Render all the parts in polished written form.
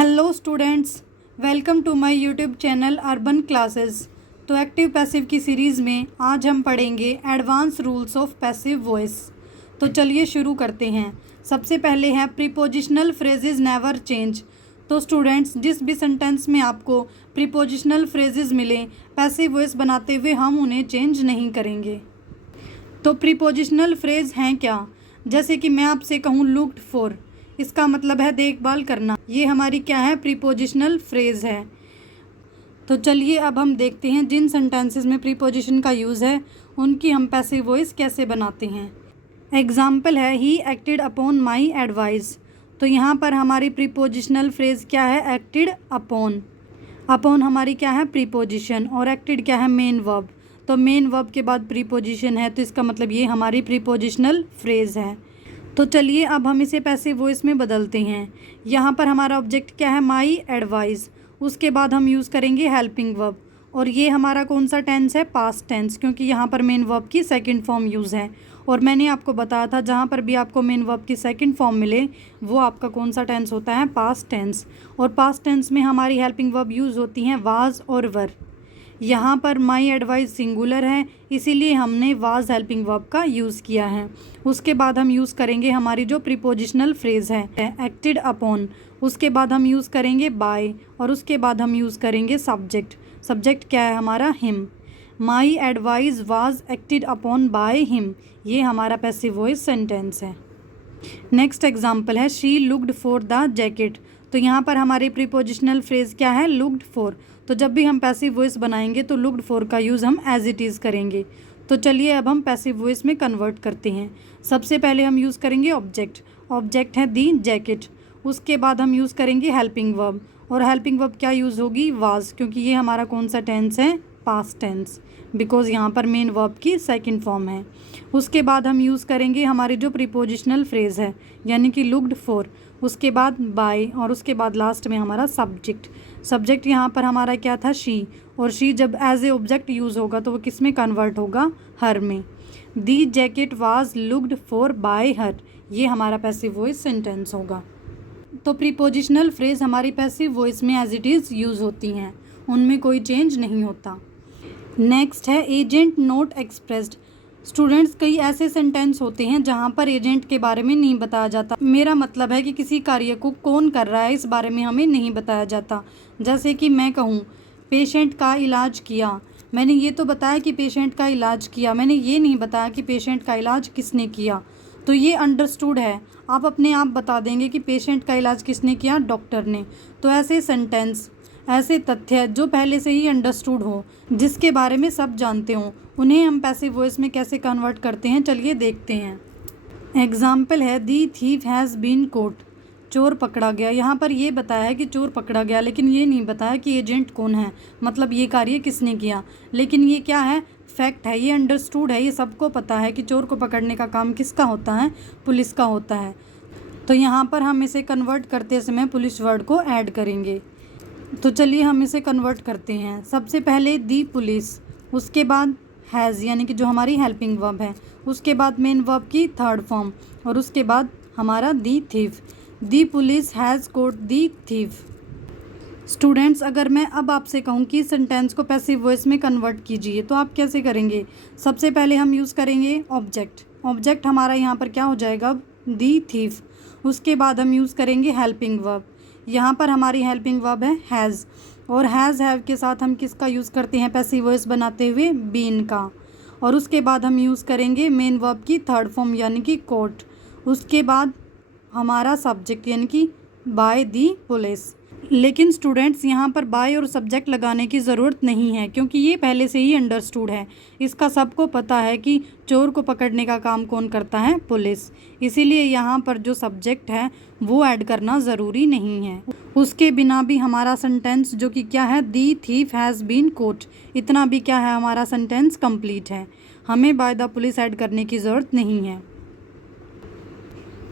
Hello students, welcome to my YouTube channel Urban Classes. तो active passive की series में आज हम पढ़ेंगे advance rules of passive voice. तो चलिए शुरू करते हैं। सबसे पहले है प्रीपोजिशनल फ्रेजेस नेवर चेंज। तो स्टूडेंट्स, जिस भी सेंटेंस में आपको प्रीपोजिशनल फ्रेजेस मिलें पैसिव वॉइस बनाते हुए हम उन्हें चेंज नहीं करेंगे। तो प्रीपोजिशनल फ्रेज हैं क्या? जैसे कि मैं आपसे कहूँ लुक्ड फॉर, इसका मतलब है देखभाल करना। ये हमारी क्या है? प्रीपोजिशनल फ्रेज है। तो चलिए अब हम देखते हैं जिन सेंटेंसेस में प्रीपोजिशन का यूज़ है उनकी हम पैसिव वॉइस कैसे बनाते हैं। एग्जाम्पल है he acted upon my advice. तो यहाँ पर हमारी प्रीपोजिशनल फ्रेज क्या है? Acted upon. अपॉन हमारी क्या है? प्रीपोजिशन। और एक्टेड क्या है? Main verb. तो मेन वर्ब के बाद प्रीपोजिशन है, तो इसका मतलब ये हमारी प्रीपोजिशनल फ्रेज है। तो चलिए अब हम इसे पैसिव वॉइस में बदलते हैं। यहाँ पर हमारा ऑब्जेक्ट क्या है? My advice. उसके बाद हम यूज़ करेंगे हेल्पिंग वर्ब। और ये हमारा कौन सा टेंस है? पास्ट टेंस, क्योंकि यहाँ पर मेन वर्ब की सेकंड फॉर्म यूज़ है। और मैंने आपको बताया था जहाँ पर भी आपको मेन वर्ब की सेकंड फॉर्म मिले वो आपका कौन सा टेंस होता है? Past tense. और पास्ट टेंस में हमारी हेल्पिंग वर्ब यूज़ होती हैं वाज और वर। यहाँ पर माई एडवाइस सिंगुलर है, इसीलिए हमने वाज हेल्पिंग वर्ब का यूज़ किया है। उसके बाद हम यूज़ करेंगे हमारी जो प्रीपोजिशनल फ्रेज है एक्टेड अपॉन। उसके बाद हम यूज़ करेंगे बाय। और उसके बाद हम यूज़ करेंगे सब्जेक्ट। सब्जेक्ट क्या है हमारा? Him. My advice was acted upon by him. ये हमारा पैसिव वॉइस सेंटेंस है। नेक्स्ट एग्जाम्पल है she looked for the jacket. तो यहाँ पर हमारी प्रीपोजिशनल फ्रेज क्या है? Looked for. तो जब भी हम पैसिव वॉइस बनाएंगे तो लुक्ड फॉर का यूज़ हम एज इट इज़ करेंगे। तो चलिए अब हम पैसिव वॉइस में कन्वर्ट करते हैं। सबसे पहले हम यूज़ करेंगे ऑब्जेक्ट। ऑब्जेक्ट है दी जैकेट। उसके बाद हम यूज़ करेंगे हेल्पिंग वर्ब। और हेल्पिंग वर्ब क्या यूज़ होगी? वाज, क्योंकि ये हमारा कौन सा टेंस है? पास्ट टेंस, बिकॉज यहाँ पर मेन वर्ब की सेकंड फॉर्म है। उसके बाद हम यूज़ करेंगे हमारी जो प्रीपोजिशनल फ्रेज है यानी कि लुक्ड फॉर। उसके बाद बाय। और उसके बाद लास्ट में हमारा सब्जेक्ट। सब्जेक्ट यहाँ पर हमारा क्या था? शी। और शी जब एज ए ऑब्जेक्ट यूज़ होगा तो वो किस में कन्वर्ट होगा? हर में। The jacket was looked for by her. ये हमारा पैसिव वॉइस सेंटेंस होगा। तो प्रीपोजिशनल फ्रेज हमारी पैसिव वॉइस में एज इट इज़ यूज़ होती हैं, उनमें कोई चेंज नहीं होता। नेक्स्ट है एजेंट नॉट एक्सप्रेस्ड। स्टूडेंट्स, कई ऐसे सेंटेंस होते हैं जहाँ पर एजेंट के बारे में नहीं बताया जाता। मेरा मतलब है कि किसी कार्य को कौन कर रहा है इस बारे में हमें नहीं बताया जाता। जैसे कि मैं कहूँ पेशेंट का इलाज किया, मैंने ये तो बताया कि पेशेंट का इलाज किया, मैंने ये नहीं बताया कि पेशेंट का इलाज किसने किया। तो ये अंडरस्टूड है, आप अपने आप बता देंगे कि पेशेंट का इलाज किसने किया? डॉक्टर ने। तो ऐसे सेंटेंस, ऐसे तथ्य जो पहले से ही अंडरस्टूड हो, जिसके बारे में सब जानते हों, उन्हें हम पैसिव वॉइस में कैसे कन्वर्ट करते हैं चलिए देखते हैं। एग्जाम्पल है दी थीफ हैज़ बीन कोट। चोर पकड़ा गया। यहाँ पर ये बताया है कि चोर पकड़ा गया, लेकिन ये नहीं बताया कि एजेंट कौन है, मतलब ये कार्य किसने किया। लेकिन ये क्या है? फैक्ट है, ये अंडरस्टूड है, ये सबको पता है कि चोर को पकड़ने का काम किसका होता है? पुलिस का होता है। तो यहाँ पर हम इसे कन्वर्ट करते समय पुलिस वर्ड को ऐड करेंगे। तो चलिए हम इसे कन्वर्ट करते हैं। सबसे पहले दी पुलिस, उसके बाद हैज़ यानी कि जो हमारी हेल्पिंग वर्ब है, उसके बाद मेन वर्ब की थर्ड फॉर्म, और उसके बाद हमारा the thief. The police has caught the thief. Students, अगर मैं अब आपसे कहूँ कि सेंटेंस को पैसिव वॉइस में कन्वर्ट कीजिए तो आप कैसे करेंगे? सबसे पहले हम यूज़ करेंगे ऑब्जेक्ट। ऑब्जेक्ट हमारा यहाँ पर क्या हो जाएगा? दी थीफ। उसके बाद हम यूज़ करेंगे हेल्पिंग वर्ब। यहाँ पर हमारी हेल्पिंग वर्ब है हैज़। और हैज़ हैव के साथ हम किसका यूज़ करते हैं पैसिव वॉइस बनाते हुए? बीन का। और उसके बाद हम यूज़ करेंगे मेन वर्ब की थर्ड फॉर्म यानी कि कोट। उसके बाद हमारा सब्जेक्ट यानी कि बाय दी पुलिस। लेकिन स्टूडेंट्स, यहाँ पर बाय और सब्जेक्ट लगाने की ज़रूरत नहीं है, क्योंकि ये पहले से ही अंडरस्टूड है। इसका सबको पता है कि चोर को पकड़ने का काम कौन करता है? पुलिस। इसीलिए यहाँ पर जो सब्जेक्ट है वो ऐड करना ज़रूरी नहीं है। उसके बिना भी हमारा सेंटेंस जो कि क्या है? दी थीफ हैज़ बीन कोट, इतना भी क्या है? हमारा सेंटेंस कंप्लीट है। हमें बाय द पुलिस ऐड करने की ज़रूरत नहीं है।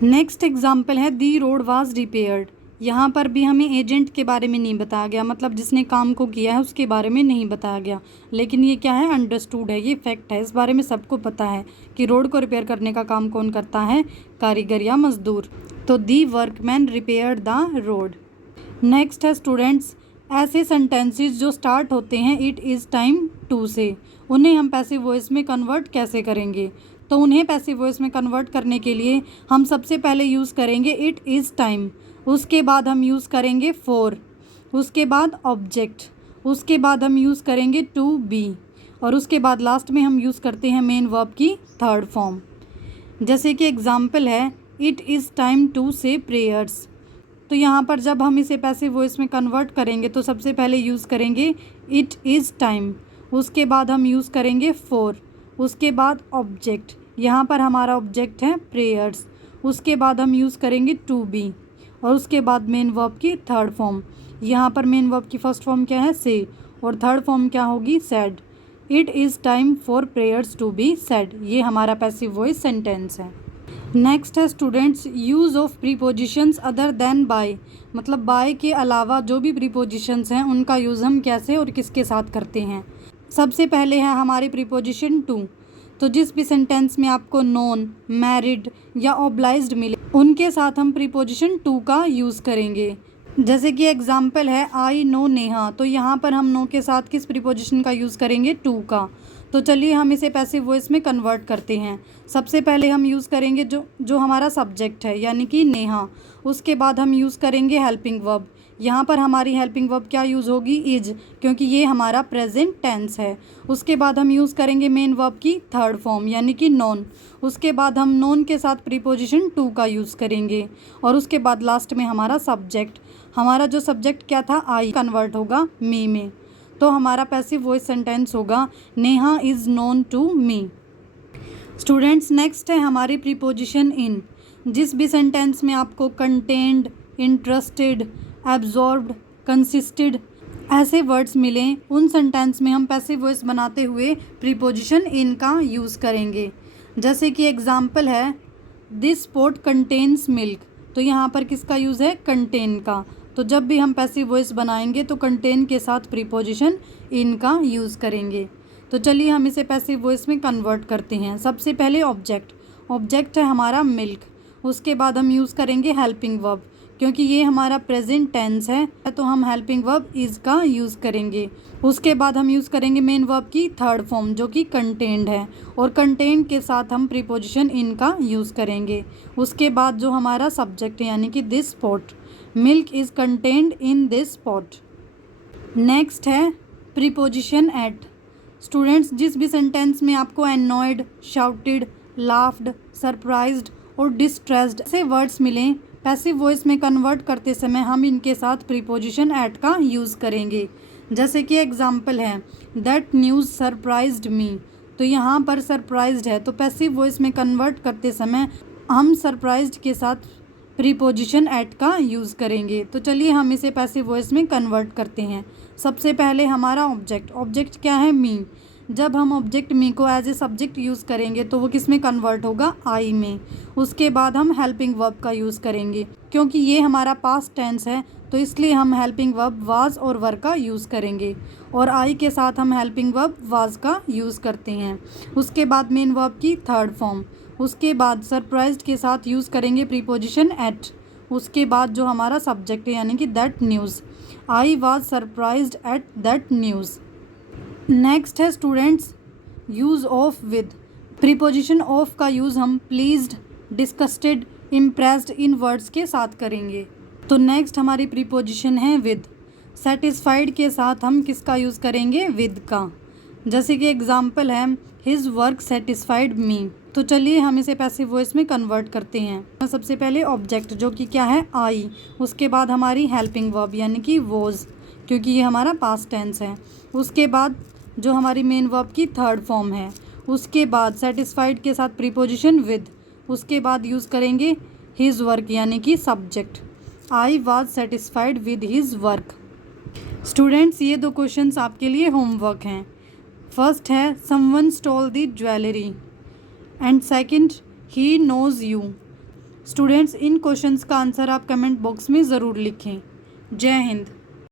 नेक्स्ट एग्जाम्पल है दी रोड वाज रिपेयर्ड। यहाँ पर भी हमें एजेंट के बारे में नहीं बताया गया, मतलब जिसने काम को किया है उसके बारे में नहीं बताया गया। लेकिन ये क्या है? अंडरस्टूड है, ये फैक्ट है, इस बारे में सबको पता है कि रोड को रिपेयर करने का काम कौन करता है? कारीगर या मजदूर। तो the workman repaired the road. Next है स्टूडेंट्स, ऐसे सेंटेंसेस जो स्टार्ट होते हैं इट इज़ टाइम टू से, उन्हें हम पैसिव वॉइस में कन्वर्ट कैसे करेंगे। तो उन्हें पैसिव वॉइस में कन्वर्ट करने के लिए हम सबसे पहले यूज़ करेंगे इट इज़ टाइम, उसके बाद हम यूज़ करेंगे फॉर, उसके बाद ऑब्जेक्ट, उसके बाद हम यूज़ करेंगे टू बी, और उसके बाद लास्ट में हम यूज़ करते हैं मेन वर्ब की थर्ड फॉर्म। जैसे कि एग्जाम्पल है इट इज़ टाइम टू से प्रेयर्स। तो यहाँ पर जब हम इसे पैसिव वॉइस में कन्वर्ट करेंगे तो सबसे पहले यूज़ करेंगे इट इज़ टाइम, उसके बाद हम यूज़ करेंगे फॉर, उसके बाद ऑब्जेक्ट, यहाँ पर हमारा ऑब्जेक्ट है प्रेयर्स, उसके बाद हम यूज़ करेंगे टू बी, और उसके बाद मेन वर्ब की थर्ड फॉर्म। यहाँ पर मेन वर्ब की फर्स्ट फॉर्म क्या है से, और थर्ड फॉर्म क्या होगी said. It is time for prayers to be said, ये हमारा पैसिव वॉइस सेंटेंस है। नेक्स्ट है students, use of prepositions other than by, मतलब बाय के अलावा जो भी प्रीपोजिशंस हैं उनका यूज़ हम कैसे और किसके साथ करते हैं। सबसे पहले है हमारी प्रीपोजिशन टू। तो जिस भी सेंटेंस में आपको नॉन, मैरिड या ऑब्लाइज्ड मिले उनके साथ हम प्रीपोजिशन टू का यूज़ करेंगे। जैसे कि एग्जाम्पल है आई नो नेहा, तो यहाँ पर हम नो के साथ किस प्रीपोजिशन का यूज़ करेंगे टू का। तो चलिए हम इसे पैसिव वॉइस में कन्वर्ट करते हैं। सबसे पहले हम यूज़ करेंगे जो हमारा सब्जेक्ट है यानी कि नेहा, उसके बाद हम यूज़ करेंगे हेल्पिंग वर्ब। यहाँ पर हमारी हेल्पिंग वर्ब क्या यूज़ होगी इज, क्योंकि ये हमारा प्रेजेंट टेंस है। उसके बाद हम यूज़ करेंगे मेन वर्ब की थर्ड फॉर्म यानी कि नॉन, उसके बाद हम नॉन के साथ प्रीपोजिशन टू का यूज़ करेंगे, और उसके बाद लास्ट में हमारा सब्जेक्ट, हमारा जो सब्जेक्ट क्या था आई कन्वर्ट होगा मी में। तो हमारा पैसिव वॉइस सेंटेंस होगा Neha is known to me. Students next है हमारी प्रीपोजिशन इन। जिस भी सेंटेंस में आपको कंटेंड, इंटरेस्टेड, एब्जॉर्ब्ड, कंसिस्टेड ऐसे वर्ड्स मिलें उन सेंटेंस में हम पैसिव वॉइस बनाते हुए प्रीपोजिशन इन का यूज़ करेंगे। जैसे कि एग्जाम्पल है दिस पॉट कंटेन्स मिल्क, तो यहाँ पर किसका यूज़ है कंटेन का। तो जब भी हम पैसिव वॉइस बनाएंगे तो कंटेन के साथ प्रीपोजिशन इन का यूज़ करेंगे। तो चलिए हम इसे पैसिव वॉइस में कन्वर्ट करते हैं। सबसे पहले ऑब्जेक्ट, ऑब्जेक्ट है हमारा मिल्क, उसके बाद हम यूज़ करेंगे हेल्पिंग वर्ब, क्योंकि ये हमारा प्रेजेंट टेंस है तो हम हेल्पिंग वर्ब इज़ का यूज़ करेंगे। उसके बाद हम यूज़ करेंगे मेन वर्ब की थर्ड फॉर्म जो कि कंटेंड है, और कंटेंड के साथ हम प्रीपोजिशन इन का यूज़ करेंगे। उसके बाद जो हमारा सब्जेक्ट है यानी कि this pot, milk is contained in this pot. Next है प्रीपोजिशन एट। स्टूडेंट्स जिस भी सेंटेंस में आपको एनॉयड, शाउटेड, लाफ्ड, सरप्राइज्ड और डिस्ट्रेस्ड ऐसे वर्ड्स मिलें पैसिव वॉइस में कन्वर्ट करते समय हम इनके साथ प्रीपोजिशन एट का यूज़ करेंगे। जैसे कि एग्जाम्पल है दैट न्यूज़ सरप्राइज्ड मी, तो यहाँ पर सरप्राइज्ड है तो पैसिव वॉइस में कन्वर्ट करते समय हम सरप्राइज्ड के साथ प्रीपोजिशन एट का यूज़ करेंगे। तो चलिए हम इसे पैसिव वॉइस में कन्वर्ट करते हैं। सबसे पहले हमारा ऑब्जेक्ट, ऑब्जेक्ट क्या है मी। जब हम ऑब्जेक्ट मी को एज ए सब्जेक्ट यूज़ करेंगे तो वो किस में कन्वर्ट होगा आई में। उसके बाद हम हेल्पिंग वर्ब का यूज़ करेंगे, क्योंकि ये हमारा पास्ट टेंस है तो इसलिए हम हेल्पिंग वर्ब वाज और वर का यूज़ करेंगे, और आई के साथ हम हेल्पिंग वर्ब वाज का यूज़ करते हैं। उसके बाद मेन वर्ब की थर्ड फॉर्म, उसके बाद सरप्राइज्ड के साथ यूज़ करेंगे प्रीपोजिशन एट। उसके बाद जो हमारा सब्जेक्ट है यानी कि that news, I was surprised at that news. Next है students use of with. Preposition of का यूज़ हम प्लीज्ड, डिस्गस्टेड, इम्प्रेस्ड इन वर्ड्स के साथ करेंगे। तो नेक्स्ट हमारी प्रीपोजिशन है विद। सेटिस्फाइड के साथ हम किसका यूज़ करेंगे विद का। जैसे कि एग्जाम्पल है हिज वर्क सेटिस्फाइड मी, तो चलिए हम इसे पैसिव वॉइस में कन्वर्ट करते हैं। सबसे पहले ऑब्जेक्ट जो कि क्या है आई, उसके बाद हमारी हेल्पिंग वर्ब यानी कि वॉज, क्योंकि ये हमारा पास्ट टेंस है। उसके बाद जो हमारी मेन वर्ब की थर्ड फॉर्म है, उसके बाद सेटिस्फाइड के साथ प्रीपोजिशन विद, उसके बाद यूज़ करेंगे हिज वर्क यानी कि subject, I was satisfied with his work. Students ये दो क्वेश्चंस आपके लिए होमवर्क हैं। फर्स्ट है someone stole the jewellery and second he knows you. Students in questions का आंसर आप कमेंट बॉक्स में ज़रूर लिखें। जय हिंद।